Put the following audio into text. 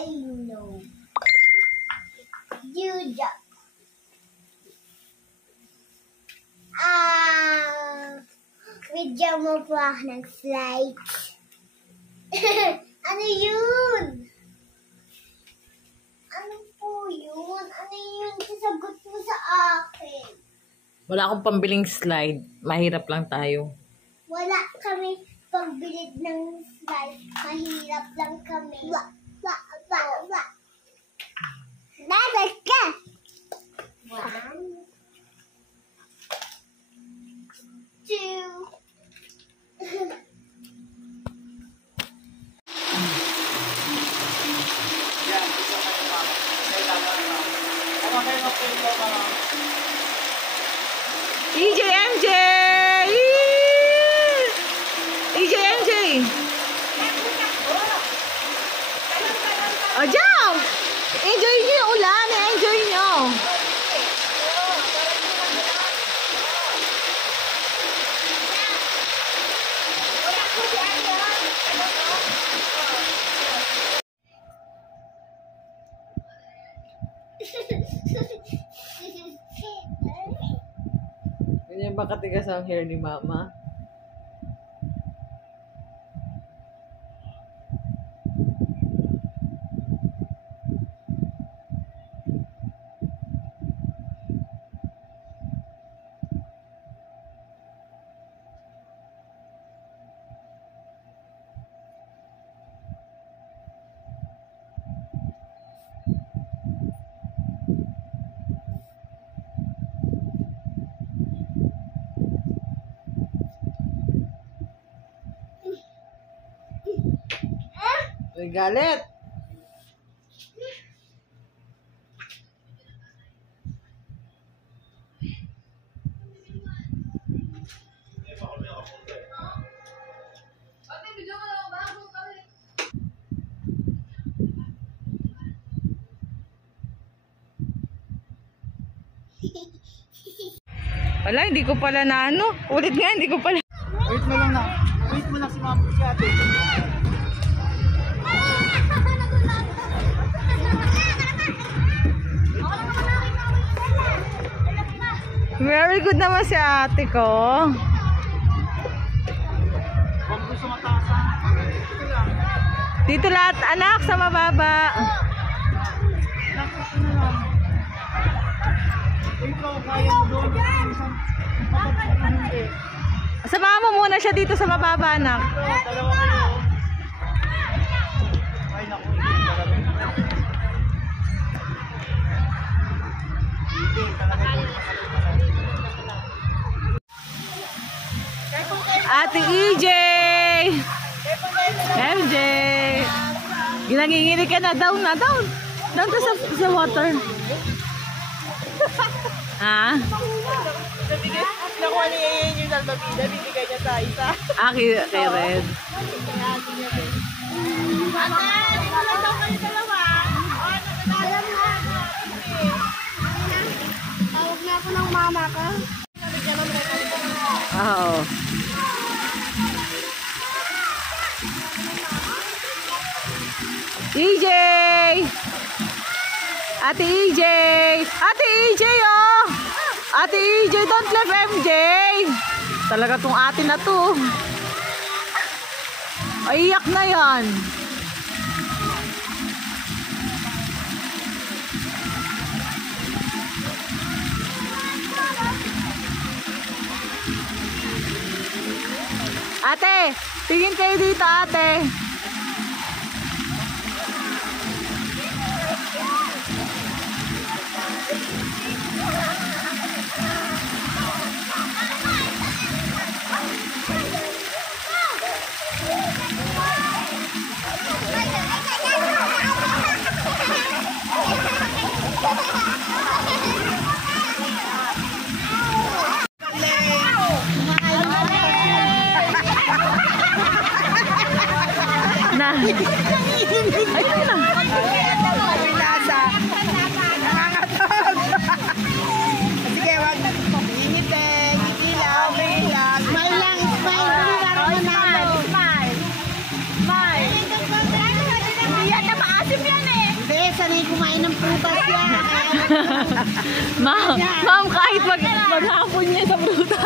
I know. You jump. Bigyan mo po ako ng slides. Ano yun? Ano po yun? Ano yun? Sasagot mo sa akin. Wala akong pambiling slide. Mahirap lang tayo. Wala kami pambilid ng slide. Mahirap lang kami. Dapat ka! 1, 2. EJMJ! EJMJ! O, jump! Enjoy nyo yung ulan. Enjoy nyo. Ganyan ba katigas ang hair ni Mama? May galit. Wala, hindi ko pala na ano. Ulit nga, hindi ko pala. Wait mo lang na. Wait mo lang si Mama si Ate. Very good naman si ate ko. Huwag mo sa mataas ha. Dito lang. Dito lahat anak sa mababa. Nakita na lang. Ikaw, kaya mo doon. Hindi. Samahan mo muna siya dito sa mababa anak. Dalawa kayo. Ay naku, hindi talaga. Hindi talaga doon. Ate EJ! MJ! Ginanginginig ka na, down na, down! Down ka sa water. Ha? Nakuha niya yung salbabida, bibigay niya sa isa. Kay Red. Wala daw kayo dalawa. Tawag na ako ng mama ko. Oo. EJ! Ate EJ! Ate EJ oh! Ate EJ, don't leave MJ! Talaga tong ate na to. Ay, iyak na yan. Ate, tingin kayo dito ate. Na. Ayun na. Pinasa. Nangangatog. Sige, wag. Ingitin. Ikilaw. Ikilaw. Smile lang, smile. Smile. Smile. Smile. Hindi yan na maasim yan eh. sanay kumain ng prutas yan. Ma'am, kahit maghapon niya sa prutas.